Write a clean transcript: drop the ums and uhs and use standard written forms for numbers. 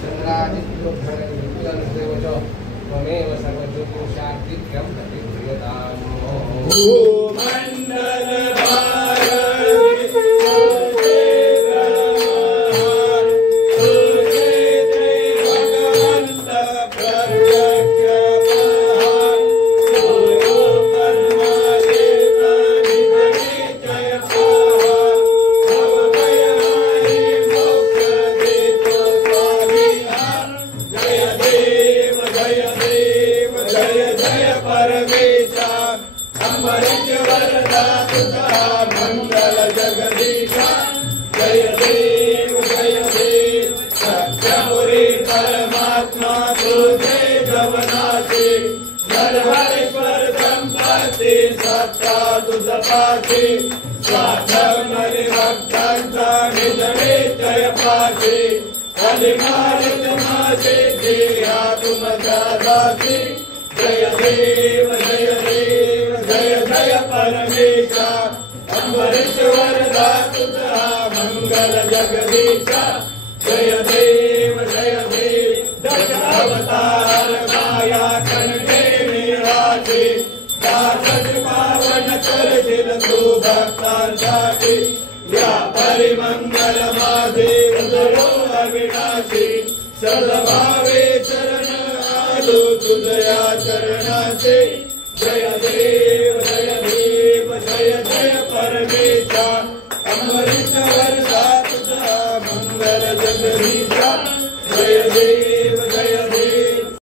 चंद्रादित्योद्धरणविद्युलंसेव च त्वमेव सर्वज्योतिषादित्यं प्रतिक्रियताम्। जय देव जय देव जय जय परमेशा अम्बरीश्वर तुझा मंगल जगदीशा। जय देव दशावतार माया कंठे निवासी दासज पावन करशील तू भक्तांसाठी व्यापारी मंगल माझे उदरो अविनाशी सद्भावे चरण आलो तुझया चरणाचे। जय देव जय देव जय जय परमेशा अमृतवर तुझा मंगल जगदीशा। जय देव